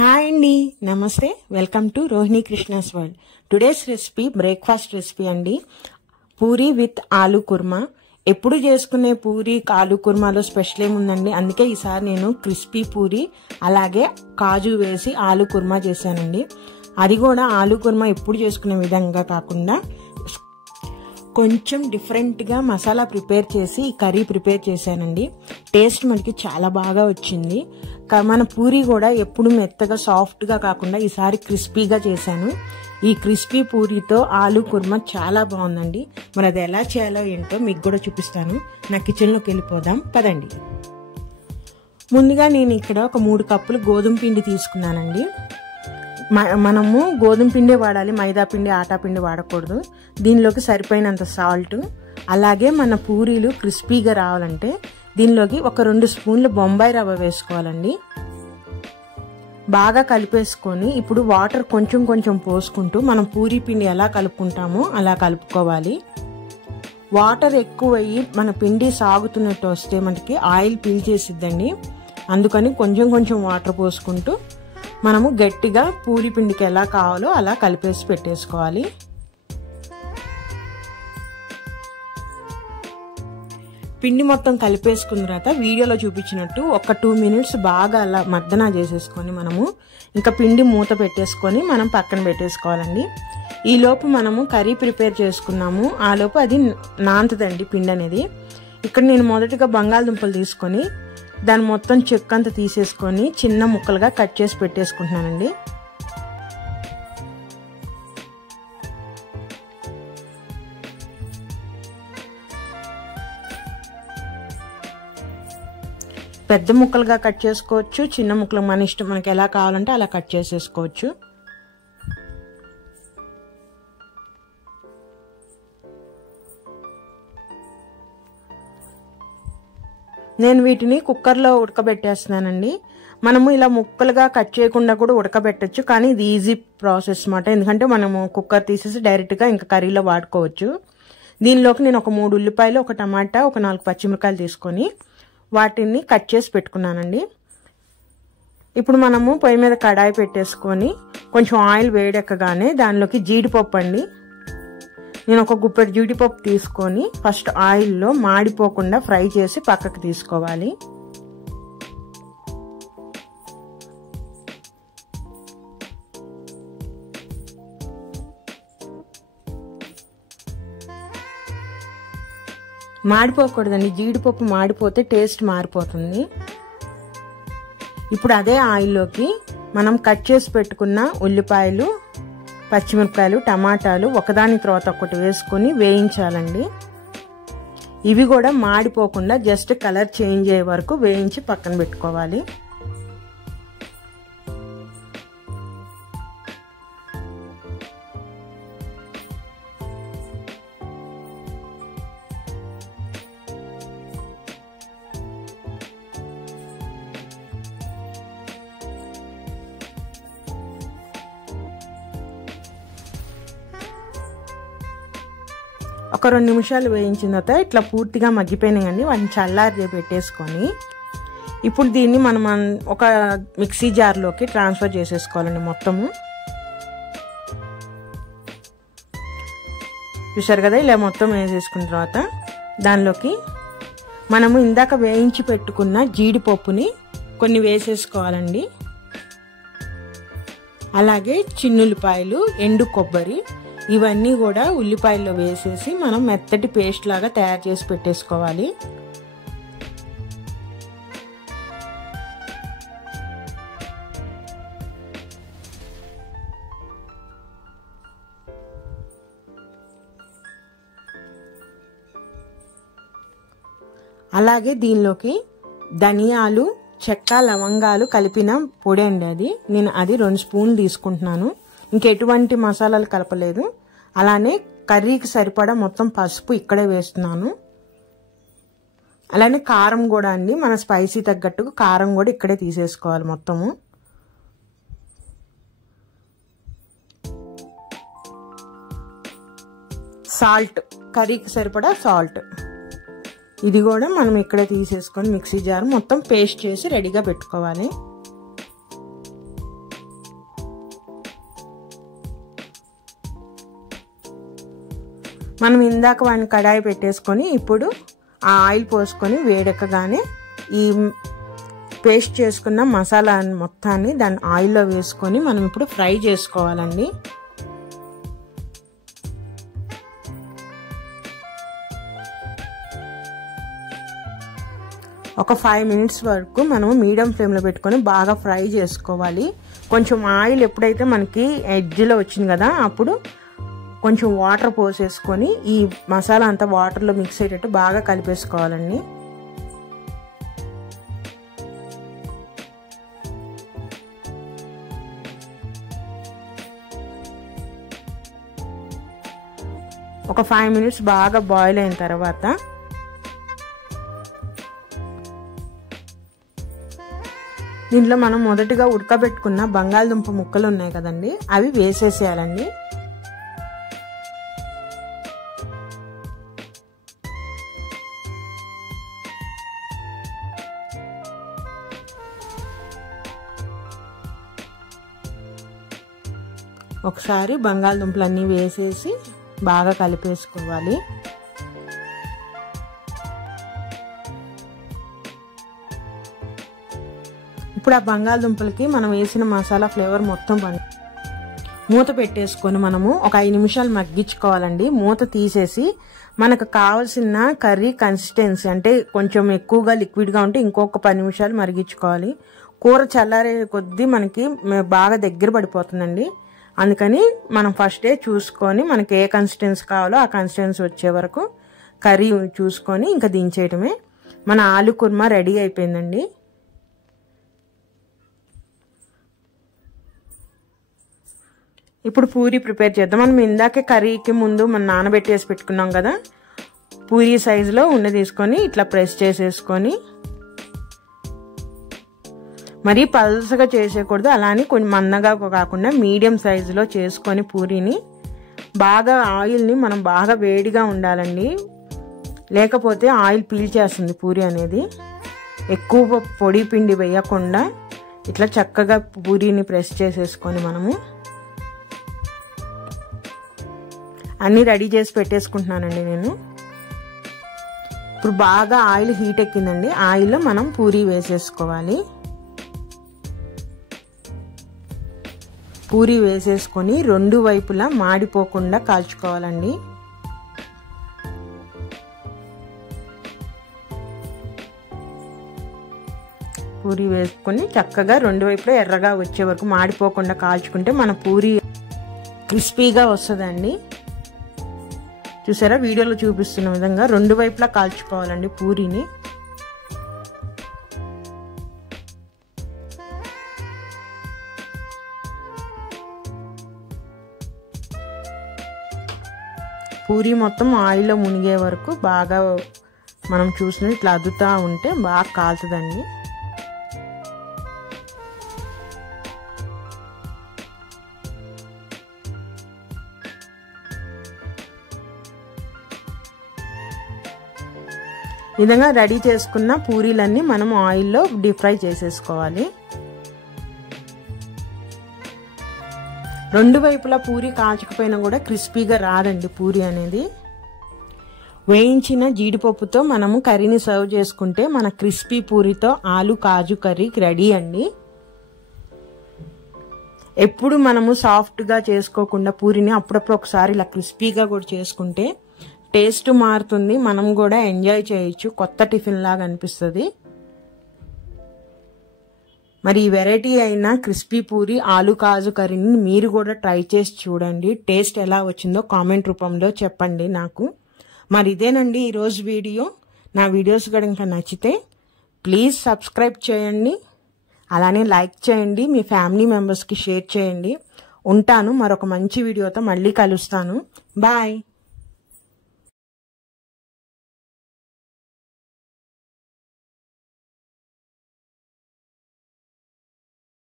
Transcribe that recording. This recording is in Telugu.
హాయ్ అండి, నమస్తే. Welcome to Rohini Krishna's world. Today's recipe breakfast recipe అండి. పూరి విత్ ఆలూ కుర్మా. ఎప్పుడు చేసుకునే పూరి ఆలూ కుర్మాలో స్పెషల్ ఏముందండి, అందుకే ఈసారి నేను క్రిస్పీ పూరి అలాగే కాజు వేసి ఆలూ కుర్మా చేశానండి. అది కూడా ఆలూ కుర్మా ఎప్పుడు చేసుకునే విధంగా కాకుండా కొంచెం డిఫరెంట్గా మసాలా ప్రిపేర్ చేసి ఈ కర్రీ ప్రిపేర్ చేశానండి. టేస్ట్ మనకి చాలా బాగా వచ్చింది. మన పూరి కూడా ఎప్పుడు మెత్తగా సాఫ్ట్గా కాకుండా ఈసారి క్రిస్పీగా చేశాను. ఈ క్రిస్పీ పూరితో ఆలూ కుర్మా చాలా బాగుందండి. మరి అది ఎలా చేయాలో ఏంటో మీకు కూడా చూపిస్తాను. నా కిచెన్లోకి వెళ్ళిపోదాం పదండి. ముందుగా నేను ఇక్కడ ఒక 3 కప్పులు గోధుమ పిండి తీసుకున్నానండి. మనము గోధుమ పిండే వాడాలి, మైదా పిండి ఆటా పిండి వాడకూడదు. దీనిలోకి సరిపోయినంత సాల్ట్, అలాగే మన పూరీలు క్రిస్పీగా రావాలంటే దీనిలోకి ఒక 2 స్పూన్లు బొంబాయి రవ్వ వేసుకోవాలండి. బాగా కలిపేసుకొని ఇప్పుడు వాటర్ కొంచెం కొంచెం పోసుకుంటూ మనం పూరీ పిండి ఎలా కలుపుకుంటామో అలా కలుపుకోవాలి. వాటర్ ఎక్కువయ్యి మన పిండి సాగుతున్నట్టు వస్తే మనకి ఆయిల్ పీల్చేసిద్దండి. అందుకని కొంచెం కొంచెం వాటర్ పోసుకుంటూ మనము గట్టిగా పూరి పిండికి ఎలా కావాలో అలా కలిపేసి పెట్టేసుకోవాలి. పిండి మొత్తం కలిపేసుకున్న తర్వాత వీడియోలో చూపించినట్టు ఒక 2 మినిట్స్ బాగా అలా మర్దన చేసేసుకొని మనము ఇంకా పిండి మూత పెట్టేసుకొని మనం పక్కన పెట్టేసుకోవాలండి. ఈలోపు మనము కర్రీ ప్రిపేర్ చేసుకున్నాము. ఆలోపు అది నాంతదండి పిండి అనేది. ఇక్కడ నేను మొదటిగా బంగాళదుంపలు తీసుకొని దాని మొత్తం చెక్కంతా తీసేసుకొని చిన్న ముక్కలుగా కట్ చేసి పెట్టేసుకుంటున్నానండి. పెద్ద ముక్కలుగా కట్ చేసుకోవచ్చు, చిన్న ముక్కలు మన ఇష్టం, మనకి ఎలా కావాలంటే అలా కట్ చేసేసుకోవచ్చు. నేను వీటిని కుక్కర్లో ఉడకబెట్టేస్తున్నానండి. మనము ఇలా ముక్కలుగా కట్ చేయకుండా కూడా ఉడకబెట్టచ్చు, కానీ ఇది ఈజీ ప్రాసెస్ అన్నమాట. ఎందుకంటే మనము కుక్కర్ తీసేసి డైరెక్ట్గా ఇంకా కర్రీలో వాడుకోవచ్చు. దీనిలోకి నేను ఒక 3 ఉల్లిపాయలు, ఒక టమాటా, ఒక 4 పచ్చిమిరకాయలు తీసుకొని వాటిని కట్ చేసి పెట్టుకున్నానండి. ఇప్పుడు మనము పొయ్యి మీద కడాయి పెట్టేసుకొని కొంచెం ఆయిల్ వేడెక్కగానే దానిలోకి జీడిపప్పు అండి. నేను ఒక గుప్పెడు జీడిపప్పు తీసుకొని ఫస్ట్ ఆయిల్లో మాడిపోకుండా ఫ్రై చేసి పక్కకు తీసుకోవాలి. మాడిపోకూడదండి, జీడిపప్పు మాడిపోతే టేస్ట్ మారిపోతుంది. ఇప్పుడు అదే ఆయిల్లోకి మనం కట్ చేసి పెట్టుకున్న ఉల్లిపాయలు, పచ్చిమిరపకాయలు, టమాటాలు ఒకదాని తర్వాత ఒకటి వేసుకొని వేయించాలండి. ఇవి కూడా మాడిపోకుండా జస్ట్ కలర్ చేంజ్ అయ్యే వరకు వేయించి పక్కన పెట్టుకోవాలి. ఒక 2 నిమిషాలు వేయించిన తర్వాత ఇట్లా పూర్తిగా మగ్గిపోయినాయండి. వాటిని చల్లారి పెట్టేసుకొని ఇప్పుడు దీన్ని మనం ఒక మిక్సీ జార్లోకి ట్రాన్స్ఫర్ చేసేసుకోవాలండి. మొత్తము చూసారు కదా, ఇలా మొత్తం వేసేసుకున్న తర్వాత దానిలోకి మనము ఇందాక వేయించి పెట్టుకున్న జీడిపప్పుని కొన్ని వేసేసుకోవాలండి. అలాగే చిన్నుల్లిపాయలు, ఎండు కొబ్బరి, ఇవన్నీ కూడా ఉల్లిపాయల్లో వేసేసి మనం మెత్తటి పేస్ట్ లాగా తయారు చేసి పెట్టేసుకోవాలి. అలాగే దీనిలోకి ధనియాలు, చెక్క, లవంగాలు కలిపిన పొడి అండి. నేను అది 2 స్పూన్లు తీసుకుంటున్నాను. ఇంకెటువంటి మసాలాలు కలపలేదు. అలానే కర్రీకి సరిపడా మొత్తం పసుపు ఇక్కడే వేస్తున్నాను. అలానే కారం కూడా అండి, మన స్పైసీ తగ్గట్టుగా కారం కూడా ఇక్కడే తీసేసుకోవాలి మొత్తము. సాల్ట్, కర్రీకి సరిపడా సాల్ట్, ఇది కూడా మనం ఇక్కడే తీసేసుకొని మిక్సీ జార్ మొత్తం పేస్ట్ చేసి రెడీగా పెట్టుకోవాలి. మనం ఇందాక వాడిని కడాయి పెట్టేసుకొని ఇప్పుడు ఆ ఆయిల్ పోసుకొని వేడెక్కగానే ఈ పేస్ట్ చేసుకున్న మసాలా మొత్తాన్ని దాని ఆయిల్లో వేసుకొని మనం ఇప్పుడు ఫ్రై చేసుకోవాలండి. ఒక 5 మినిట్స్ వరకు మనం మీడియం ఫ్లేమ్లో పెట్టుకొని బాగా ఫ్రై చేసుకోవాలి. కొంచెం ఆయిల్ ఎప్పుడైతే మనకి ఎడ్జ్లో వచ్చింది కదా అప్పుడు కొంచెం వాటర్ పోసేసుకొని ఈ మసాలా అంతా వాటర్లో మిక్స్ అయ్యేటట్టు బాగా కలిపేసుకోవాలండి. ఒక 5 మినిట్స్ బాగా బాయిల్ అయిన తర్వాత దీంట్లో మనం మొదటిగా ఉడకబెట్టుకున్న బంగాళదుంప ముక్కలు ఉన్నాయి కదండి అవి వేసేసేయాలండి. ఒకసారి బంగాళదుంపలన్నీ వేసేసి బాగా కలిపేసుకోవాలి. ఇప్పుడు ఆ బంగాళదుంపలకి మనం వేసిన మసాలా ఫ్లేవర్ మొత్తం మూత పెట్టేసుకొని మనము ఒక 5 నిమిషాలు మగ్గించుకోవాలండి. మూత తీసేసి మనకు కావాల్సిన కర్రీ కన్సిస్టెన్సీ అంటే కొంచెం ఎక్కువగా లిక్విడ్గా ఉంటే ఇంకొక 10 నిమిషాలు మరిగించుకోవాలి. కూర చల్లారే కొద్దీ మనకి బాగా దగ్గర పడిపోతుందండి. అందుకని మనం ఫస్టే చూసుకొని మనకి ఏ కన్సిస్టెన్సీ కావాలో ఆ కన్సిస్టెన్సీ వచ్చే వరకు కర్రీ చూసుకొని ఇంకా దించేయటమే. మన ఆలు కుర్మా రెడీ అయిపోయిందండి. ఇప్పుడు పూరి ప్రిపేర్ చేద్దాం. మనం ఇందాకే కర్రీకి ముందు మనం నానబెట్టేసి పెట్టుకున్నాం కదా, పూరి సైజులో ఉండ తీసుకొని ఇట్లా ప్రెస్ చేసేసుకొని మరీ పల్సగా చేసేయకూడదు, అలానే కొంచెం మందంగా కాకుండా మీడియం సైజులో చేసుకొని పూరీని బాగా ఆయిల్ని మనం బాగా వేడిగా ఉండాలండి, లేకపోతే ఆయిల్ పీల్చేస్తుంది పూరి అనేది. ఎక్కువ పొడి పిండి వేయకుండా ఇట్లా చక్కగా పూరీని ప్రెస్ చేసేసుకొని మనము అన్నీ రెడీ చేసి పెట్టేసుకుంటున్నానండి నేను. ఇప్పుడు బాగా ఆయిల్ హీట్ ఎక్కిందండి. ఆయిల్లో మనం పూరీ వేసేసుకోవాలి. పూరీ వేసేసుకొని 2 వైపులా మాడిపోకుండా కాల్చుకోవాలండి. పూరీ వేసుకొని చక్కగా 2 వైపులా ఎర్రగా వచ్చే వరకు మాడిపోకుండా కాల్చుకుంటే మన పూరీ క్రిస్పీగా వస్తుందండి. చూసారా, వీడియోలో చూపిస్తున్న విధంగా 2 వైపులా కాల్చుకోవాలండి పూరీని. పూరీ మొత్తం ఆయిల్లో మునిగే వరకు బాగా మనం చూసిన ఇట్లా అద్దుతూ ఉంటే బాగా కాలుతుందండి. ఈ విధంగా రెడీ చేసుకున్న పూరీలన్నీ మనం ఆయిల్లో డీప్ ఫ్రై చేసేసుకోవాలి. 2 వైపులా పూరీ కాల్చకపోయినా కూడా క్రిస్పీగా రాదండి పూరీ అనేది. వేయించిన జీడిపప్పుతో మనము కర్రీని సర్వ్ చేసుకుంటే మన క్రిస్పీ పూరీతో ఆలు కాజు కర్రీ రెడీ అండి. ఎప్పుడు మనము సాఫ్ట్గా చేసుకోకుండా పూరీని అప్పుడప్పుడు ఒకసారి ఇలా క్రిస్పీగా కూడా చేసుకుంటే టేస్ట్ మారుతుంది, మనం కూడా ఎంజాయ్ చేయొచ్చు, కొత్త టిఫిన్ లాగా అనిపిస్తుంది. మరి ఈ వెరైటీ అయిన క్రిస్పీ పూరి ఆలు కాజు కర్రీని మీరు కూడా ట్రై చేసి చూడండి. టేస్ట్ ఎలా వచ్చిందో కామెంట్ రూపంలో చెప్పండి నాకు. మరి ఇదేనండి ఈరోజు వీడియో. నా వీడియోస్ కనుక నచ్చితే ప్లీజ్ సబ్స్క్రైబ్ చేయండి, అలానే లైక్ చేయండి, మీ ఫ్యామిలీ మెంబర్స్కి షేర్ చేయండి. ఉంటాను, మరొక మంచి వీడియోతో మళ్ళీ కలుస్తాను. బాయ్.